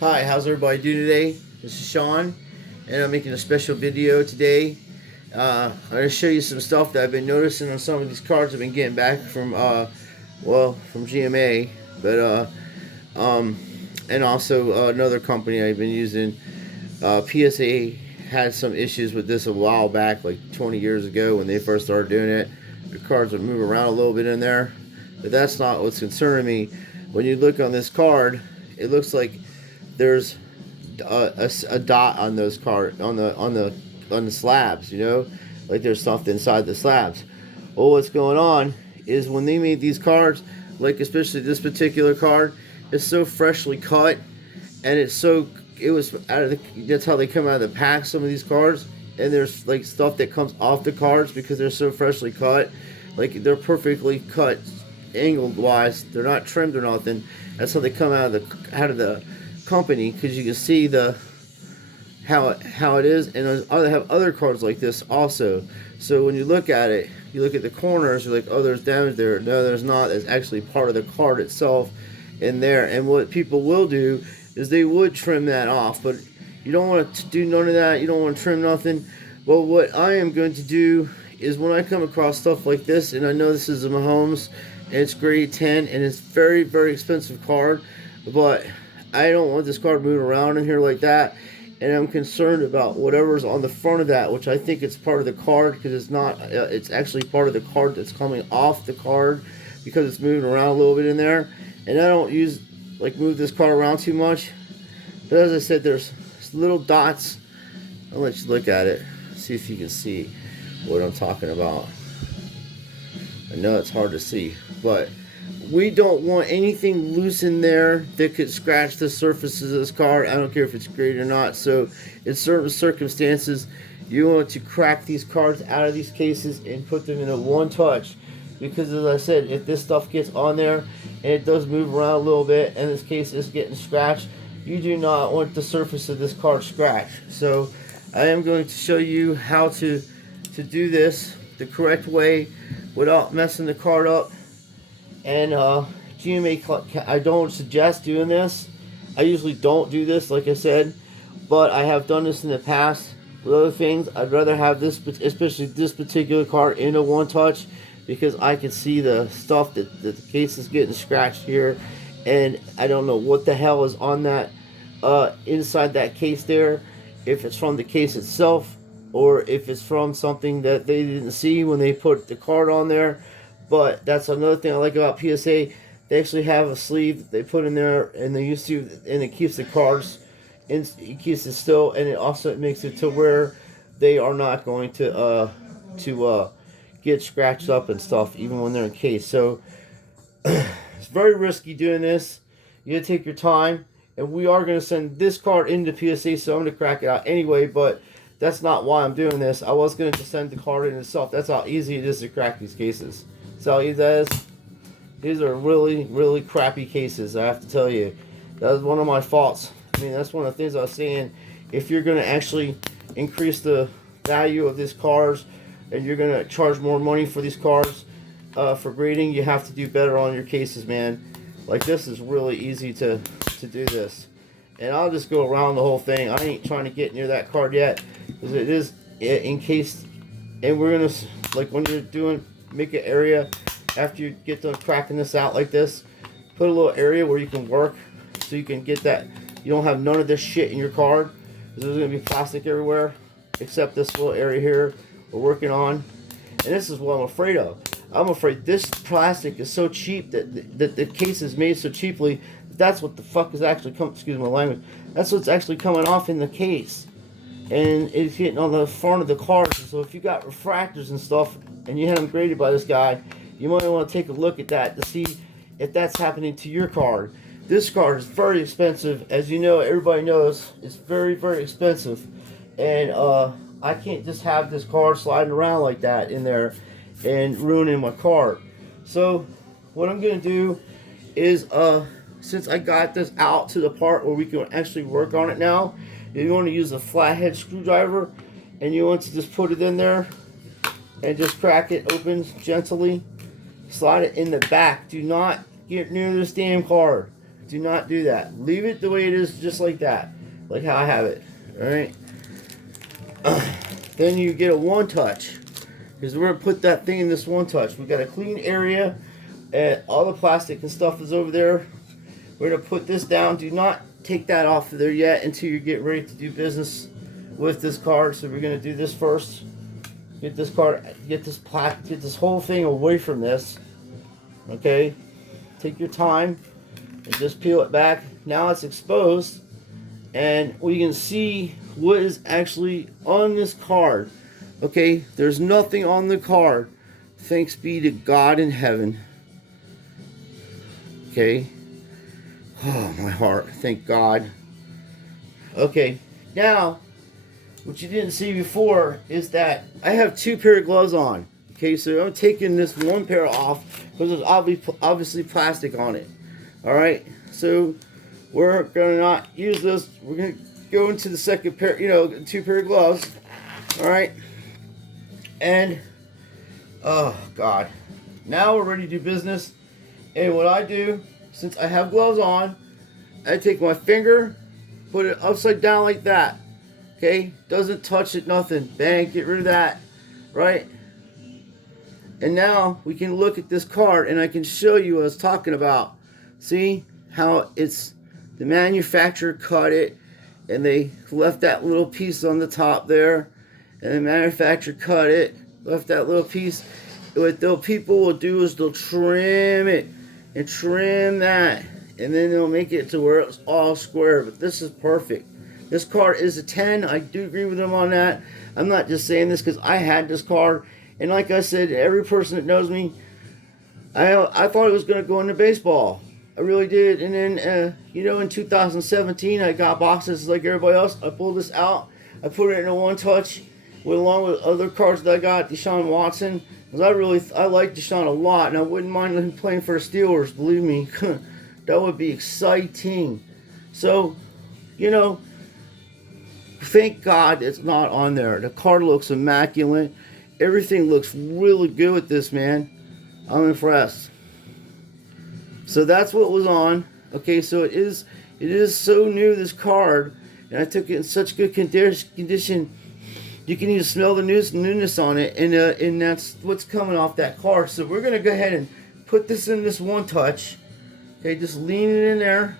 Hi, how's everybody doing today? This is Sean, and I'm making a special video today. I'm going to show you some stuff that I've been noticing on some of these cards I've been getting back from, from GMA, but, and also another company I've been using. PSA had some issues with this a while back, like 20 years ago when they first started doing it. The cards would move around a little bit in there, but that's not what's concerning me. When you look on this card, it looks like there's a dot on those on the slabs. Like there's something inside the slabs. Well, what's going on is when they made these cards, like especially this particular card, it's so freshly cut, and it was out of that's how they come out of the pack. Some of these cards, and there's like stuff that comes off the cards because they're so freshly cut. Like they're perfectly cut, angled wise. They're not trimmed or nothing. That's how they come out of the company, because you can see how it is. And I have other cards like this also. So when you look at it, you look at the corners, you're like, oh, there's damage there. No, there's not. It's actually part of the card itself in there. And what people will do is they would trim that off, but you don't want to do none of that. You don't want to trim nothing. Well, what I am going to do is when I come across stuff like this, and I know this is a Mahomes, and it's grade 10, and it's very, very expensive card, but I don't want this card moving around in here like that, and I'm concerned about whatever's on the front of that, which I think it's part of the card, because it's not. It's actually part of the card that's coming off the card, because it's moving around a little bit in there, and I don't move this card around too much. But as I said, there's little dots. I'll let you look at it, see if you can see what I'm talking about. I know it's hard to see, but we don't want anything loose in there that could scratch the surfaces of this card. I don't care if it's graded or not. So in certain circumstances, you want to crack these cards out of these cases and put them in a one touch, because as I said, if this stuff gets on there and it does move around a little bit and this case is getting scratched, you do not want the surface of this card scratched. So I am going to show you how to do this the correct way without messing the card up. And GMA, I don't suggest doing this. I usually don't do this, like I said, but I have done this in the past with other things. I'd rather have this, especially this particular card, in a one touch, because I can see the stuff that the case is getting scratched here, and I don't know what the hell is on that inside that case there. If it's from the case itself, or if it's from something that they didn't see when they put the card on there. But that's another thing I like about PSA. They actually have a sleeve that they put in there, and they used to, and it keeps the cards, it keeps it still, and it also makes it to where they are not going to get scratched up and stuff, even when they're in case. So it's very risky doing this. You gotta take your time, and we are gonna send this card into PSA, so I'm gonna crack it out anyway. But that's not why I'm doing this. I was gonna just send the card in itself. That's how easy it is to crack these cases. So you guys, these are really, really crappy cases, I have to tell you. That was one of my faults. I mean, that's one of the things I was saying. If you're going to actually increase the value of these cars, and you're going to charge more money for these cars for grading, you have to do better on your cases, man. Like, this is really easy to do this. And I'll just go around the whole thing. I ain't trying to get near that card yet, because it is encased. And we're going to, like, when you're doing, make an area after you get done cracking this out like this, put a little area where you can work, so you can get that, you don't have none of this shit in your card, because there's going to be plastic everywhere except this little area here we're working on. And this is what I'm afraid of. I'm afraid this plastic is so cheap, that the case is made so cheaply, that's what the fuck is actually coming, excuse my language, that's what's actually coming off in the case, and it's hitting on the front of the card. So if you got refractors and stuff, and you had them graded by this guy, you might want to take a look at that to see if that's happening to your card. This card is very expensive. As you know, everybody knows, it's very, very expensive. And I can't just have this card sliding around like that in there and ruining my card. So what I'm going to do is, since I got this out to the part where we can actually work on it now, you want to use a flathead screwdriver, and you want to just put it in there and just crack it open gently. Slide it in the back. Do not get near this damn card. Do not do that. Leave it the way it is, just like that, like how I have it. All right. Then you get a one touch, because we're gonna put that thing in this one touch. We got a clean area, and all the plastic and stuff is over there. We're gonna put this down. Do not take that off of there yet until you get ready to do business with this card. So we're gonna do this first. Get this card, get this whole thing away from this. Okay, take your time and just peel it back. Now it's exposed, and we can see what is actually on this card. Okay, there's nothing on the card. Thanks be to God in heaven. Okay. Oh, my heart. Thank God. Okay, now, what you didn't see before is that I have two pair of gloves on. Okay, so I'm taking this one pair off because there's obviously plastic on it. Alright, so we're going to not use this. We're going to go into the second pair, two pair of gloves. Alright, and, oh God. Now we're ready to do business. And what I do, since I have gloves on, I take my finger, put it upside down like that. Okay, doesn't touch it, nothing. Bang, get rid of that, right? And now we can look at this card and I can show you what I was talking about. See how it's the manufacturer cut it and they left that little piece on the top there, and the manufacturer cut it, left that little piece. What the people will do is they'll trim it and trim that, and then they'll make it to where it's all square. But this is perfect. This card is a 10. I do agree with them on that. I'm not just saying this because I had this card, and like I said, every person that knows me, I thought it was going to go into baseball. I really did. And then in 2017 I got boxes like everybody else. I pulled this out, I put it in a one touch along with other cards that I got. Deshaun Watson, because I like Deshaun a lot, and I wouldn't mind him playing for the Steelers, believe me. That would be exciting. So, thank God it's not on there. The card looks immaculate. Everything looks really good with this, man. I'm impressed. So that's what was on. Okay, so it is so new, this card, and I took it in such good condition. You can even smell the newness on it, and that's what's coming off that card. So we're gonna go ahead and put this in this one touch. Okay, just lean it in there.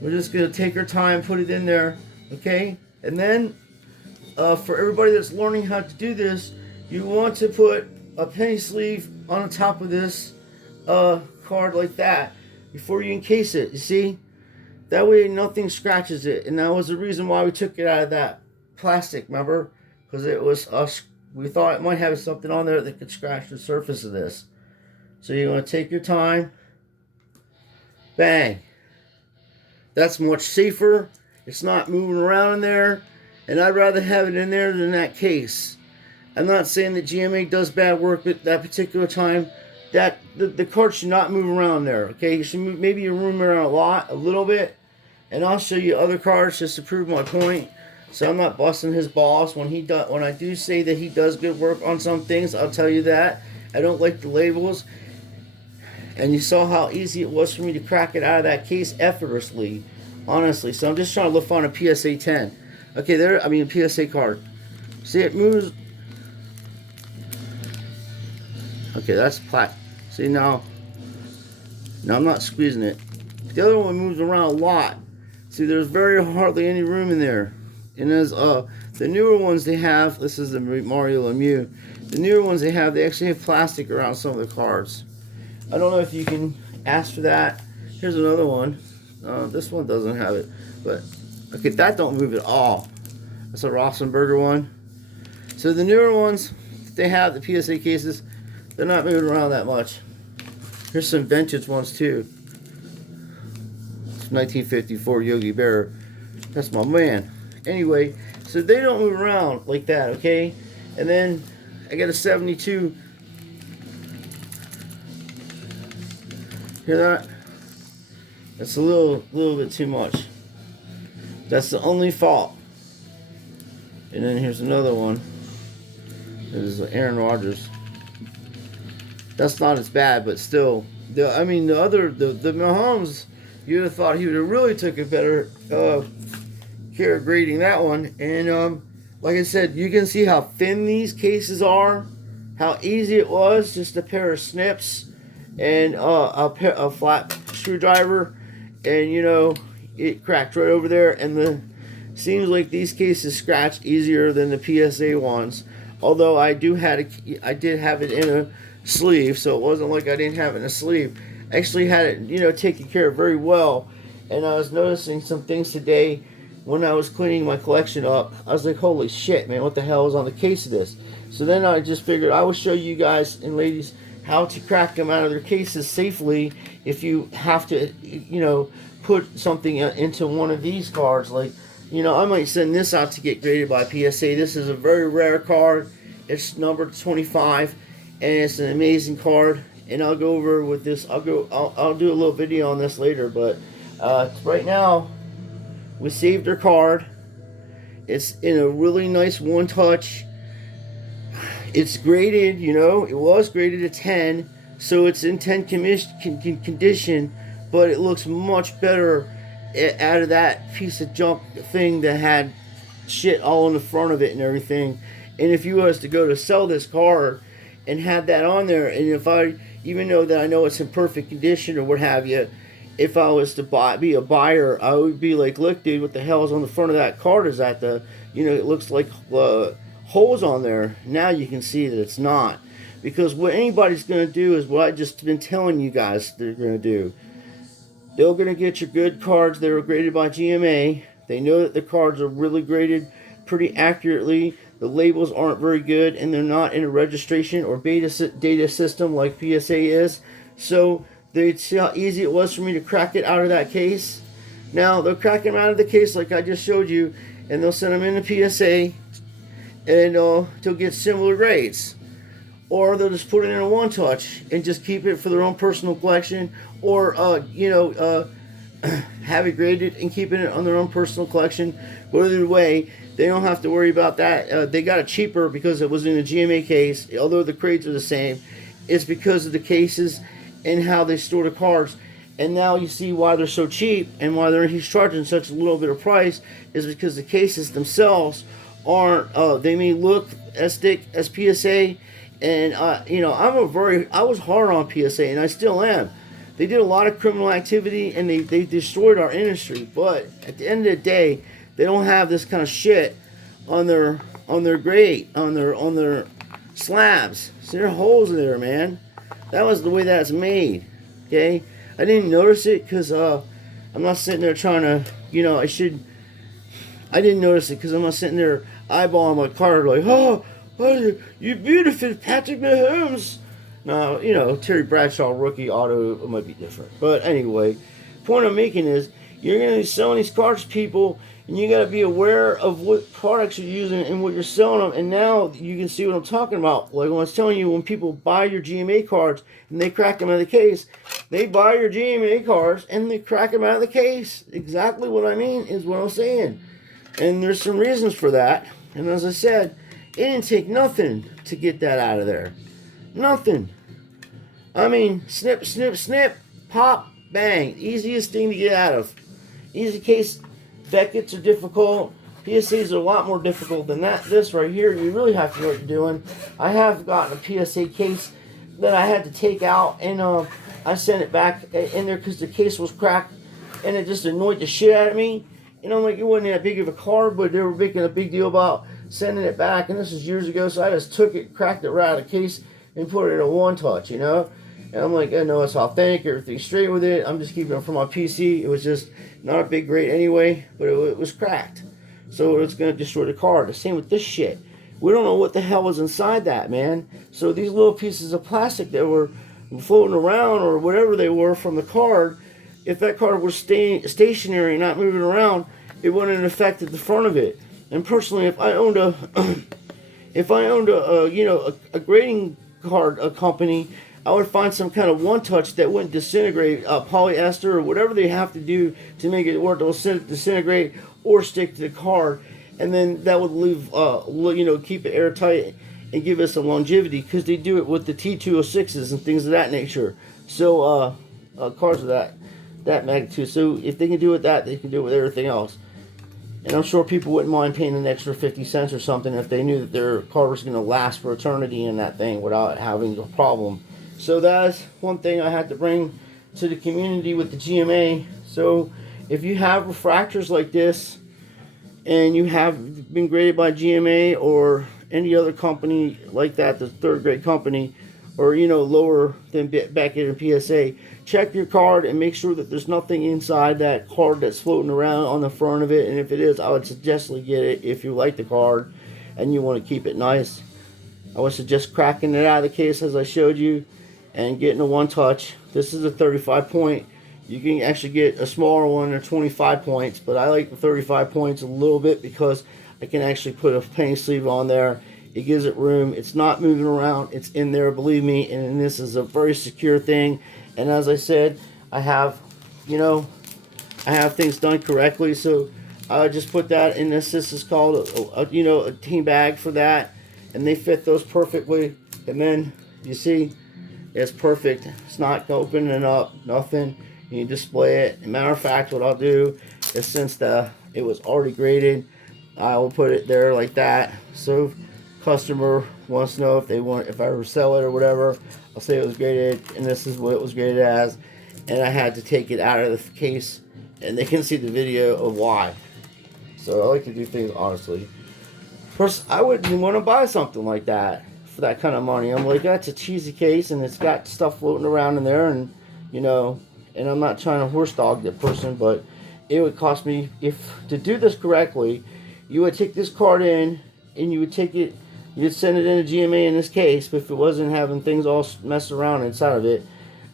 We're just gonna take our time, put it in there. Okay, and then for everybody that's learning how to do this, you want to put a penny sleeve on the top of this card like that before you encase it. You see, that way nothing scratches it. And that was the reason why we took it out of that plastic, remember? Because it was we thought it might have something on there that could scratch the surface of this. So you're going to take your time. Bang. That's much safer. It's not moving around in there, and I'd rather have it in there than that case. I'm not saying that GMA does bad work at that particular time. That the card should not move around there. Okay, you should move, maybe you move around a little bit, and I'll show you other cards just to prove my point. So I'm not busting his balls when I do say that he does good work on some things. I'll tell you that. I don't like the labels, and you saw how easy it was for me to crack it out of that case effortlessly, honestly. So I'm just trying to look on a PSA 10. Okay, a PSA card. See, it moves. Okay, that's plat. See, now I'm not squeezing it. The other one moves around a lot. See, there's hardly any room in there. And as the newer ones they have, this is the Mario Lemieux. The newer ones they actually have plastic around some of the cards. I don't know if you can ask for that. Here's another one. This one doesn't have it, but okay, that don't move at all. That's a Roethlisberger one. So the newer ones, they have the PSA cases. They're not moving around that much. Here's some vintage ones too. It's 1954 Yogi Berra. That's my man. Anyway, so they don't move around like that, okay? And then I got a 72. Hear that? That's a little bit too much. That's the only fault. And then here's another one. This is Aaron Rodgers. That's not as bad, but still, the Mahomes, you'd have thought he would have really took a better care of grading that one. And like I said, you can see how thin these cases are, how easy it was, just a pair of snips and a flat screwdriver, and you know, it cracked right over there. And seems like these cases scratched easier than the PSA ones. Although I did have it in a sleeve, so it wasn't like I didn't have it in a sleeve. I actually had it, you know, taken care of very well. And I was noticing some things today when I was cleaning my collection up. I was like, holy shit, man, what the hell is on the case of this? So then I just figured I will show you guys and ladies how to crack them out of their cases safely if you have to, you know, put something into one of these cards. Like, you know, I might send this out to get graded by PSA. This is a very rare card. It's number 25, and it's an amazing card. And I'll go over with this. I'll do a little video on this later. But right now, we saved our card. It's in a really nice one-touch. It's graded, you know, it was graded a 10, so it's in 10 condition, but it looks much better out of that piece of junk thing that had shit all in the front of it and everything. And if you was to go to sell this card and have that on there, and if I, even though that I know it's in perfect condition or what have you, if I was to be a buyer, I would be like, look, dude, what the hell is on the front of that card? Is that the, you know, it looks like holes on there. Now you can see that it's not. Because what anybody's going to do is what I just been telling you guys they're going to do. They're going to get your good cards that are graded by GMA. They know that the cards are really graded pretty accurately. The labels aren't very good, and they're not in a registration or data system like PSA is. So they'd see how easy it was for me to crack it out of that case. Now they'll crack them out of the case like I just showed you, and they'll send them into PSA, and they'll get similar grades. Or they'll just put it in a one-touch and just keep it for their own personal collection, or you know, have it graded and keeping it on their own personal collection. But either way, they don't have to worry about that. They got it cheaper because it was in a GMA case, although the grades are the same. It's because of the cases and how they store the cards. And now you see why they're so cheap and why he's charging such a little bit of price is because the cases themselves aren't. They may look as thick as PSA. And you know, I was hard on PSA, and I still am. They did a lot of criminal activity, and they destroyed our industry. But at the end of the day, they don't have this kind of shit on their grate, on their slabs. So there are holes in there, man. That was the way that's made. Okay, I didn't notice it because I'm not sitting there trying to, you know, I didn't notice it because I'm not sitting there eyeballing my card like, oh, you beautiful Patrick Mahomes. Now, you know, Terry Bradshaw rookie auto might be different. But anyway, point I'm making is you're going to be selling these cards to people, and you got to be aware of what products you're using and what you're selling them. And now you can see what I'm talking about. Like when I was telling you, when people buy your GMA cards and they crack them out of the case, they buy your GMA cards and they crack them out of the case. Exactly what I mean is what I'm saying. And there's some reasons for that. And as I said, it didn't take nothing to get that out of there. Nothing. I mean, snip, snip, snip, pop, bang. Easiest thing to get out of. Easy case. Beckett's are difficult. PSAs are a lot more difficult than that. This right here, you really have to know what you're doing. I have gotten a PSA case that I had to take out, and I sent it back in there because the case was cracked, and it just annoyed the shit out of me. And I'm like, it wasn't that big of a card, but they were making a big deal about sending it back, and this is years ago, so I just took it, cracked it right out of the case, and put it in a one-touch, you know? And I'm like, I know it's authentic, everything's straight with it, I'm just keeping it from my PC. It was just not a big grade anyway, but it was cracked. So it's going to destroy the card. The same with this shit. We don't know what the hell was inside that, man. So these little pieces of plastic that were floating around or whatever they were from the card, if that card was staying stationary and not moving around, it wouldn't have affected the front of it. And personally, if I owned a, you know, a grading card company, I would find some kind of one-touch that wouldn't disintegrate, polyester or whatever they have to do to make it work. It will disintegrate or stick to the card, and then that would leave, you know, keep it airtight and give us some longevity because they do it with the T206s and things of that nature. So cards of that that magnitude. So if they can do it with that, they can do it with everything else. And I'm sure people wouldn't mind paying an extra 50 cents or something if they knew that their car was going to last for eternity in that thing without having a problem. So that's one thing I had to bring to the community with the GMA. So if you have refractors like this and you have been graded by GMA or any other company like that, the third grade company, or lower than back in PSA, check your card and make sure that there's nothing inside that card that's floating around on the front of it. And if it is, I would suggest you get it if you like the card and you want to keep it nice. I would suggest cracking it out of the case as I showed you and getting a one touch. This is a 35 point. You can actually get a smaller one or 25 points, but I like the 35 points a little bit because I can actually put a penny sleeve on there. It gives it room. It's not moving around. It's in there, believe me. And this is a very secure thing. And as I said, I have things done correctly. So I just put that in this. This is called a team bag for that, and they fit those perfectly. And then you see, it's perfect. It's not opening up, nothing. You display it. As a matter of fact, what I'll do is since it was already graded, I will put it there like that. So customer wants to know if I ever sell it or whatever, I'll say it was graded and this is what it was graded as, and I had to take it out of the case and they can see the video of why. So I like to do things honestly. First, I wouldn't want to buy something like that for that kind of money. I'm like, that's a cheesy case and it's got stuff floating around in there, and and I'm not trying to horse dog the person, but it would cost me, to do this correctly, you would take this card in and you would take it. You'd send it in a GMA in this case, but if it wasn't having things all messed around inside of it,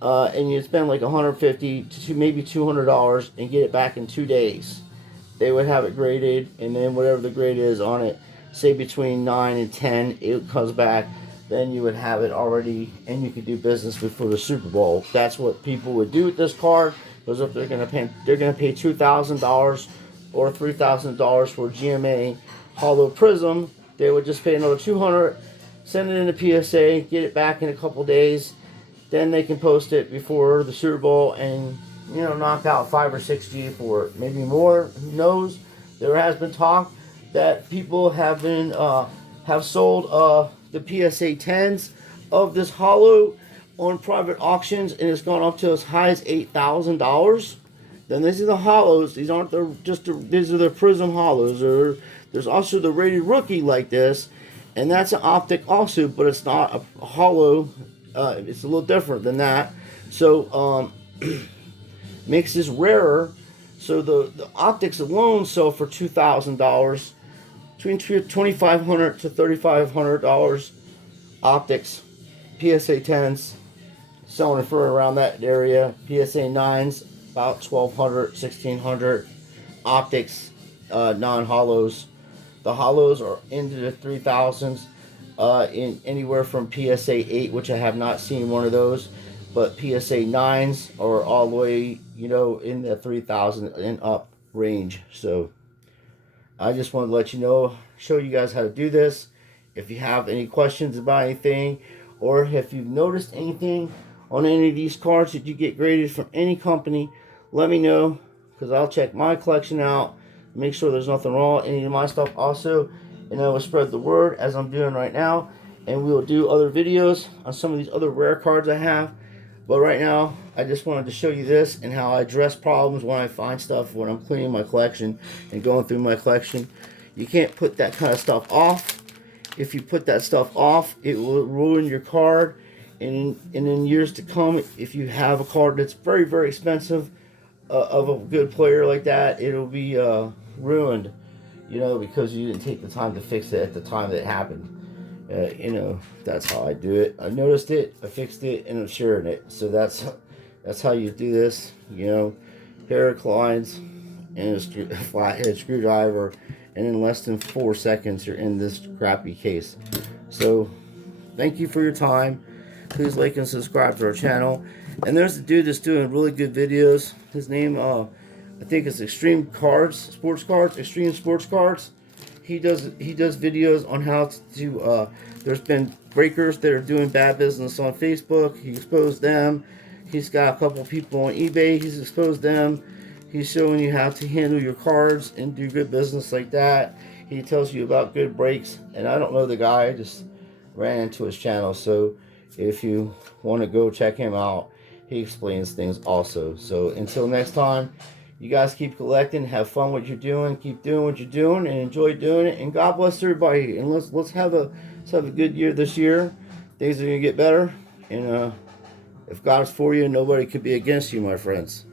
and you'd spend like $150 to maybe $200 and get it back in 2 days. They would have it graded, and then whatever the grade is on it, say between 9 and 10, it comes back. Then you would have it already, and you could do business before the Super Bowl. That's what people would do with this card, because if they're gonna pay $2,000 or $3,000 for GMA Holo Prizm, they would just pay another $200, send it into PSA, get it back in a couple days. Then they can post it before the Super Bowl and knock out 5 or 6 G for it, maybe more. Who knows? There has been talk that people have sold the PSA 10s of this Holo on private auctions, and it's gone up to as high as $8,000. Then these are the Holos. These aren't these are the Prizm Holos. Or there's also the rated rookie like this, and that's an Optic also, but it's not a Holo. It's a little different than that. So makes this rarer. So the Optics alone sell for $2,000, between $2,500 to $3,500. Optics, PSA 10s selling for around that area. PSA 9s about $1,200, $1,600. Optics, non-Holos. The Holos are into the 3,000s. In anywhere from PSA 8, which I have not seen one of those, but PSA 9s are all the way, in the 3,000 and up range. So I just wanted to let you know, show you guys how to do this. If you have any questions about anything, or if you've noticed anything on any of these cards that you get graded from any company, let me know, because I'll check my collection out, make sure there's nothing wrong with any of my stuff also, and I will spread the word as I'm doing right now, and we will do other videos on some of these other rare cards I have. But right now, I just wanted to show you this and how I address problems when I find stuff when I'm cleaning my collection and going through my collection. You can't put that kind of stuff off. If you put that stuff off, it will ruin your card. And in years to come, if you have a card that's very, very expensive of a good player like that, it'll be ruined, because you didn't take the time to fix it at the time that it happened. That's how I do it. I noticed it, I fixed it, and I'm sharing it. So that's how you do this. Pair of Kleins and a flathead screwdriver, and in less than 4 seconds you're in this crappy case. So thank you for your time. Please like and subscribe to our channel. And there's a dude that's doing really good videos. His name I think it's Extreme Sports Cards. He does videos on how to there's been breakers that are doing bad business on Facebook. He exposed them. He's got a couple people on eBay. He's exposed them. He's showing you how to handle your cards and do good business like that. He tells you about good breaks. And I don't know the guy. I just ran into his channel. So if you want to go check him out, he explains things also. So until next time, you guys keep collecting, have fun what you're doing, keep doing what you're doing, and enjoy doing it. And God bless everybody. And let's have a good year this year. Things are gonna get better. And if God's for you, nobody could be against you, my friends.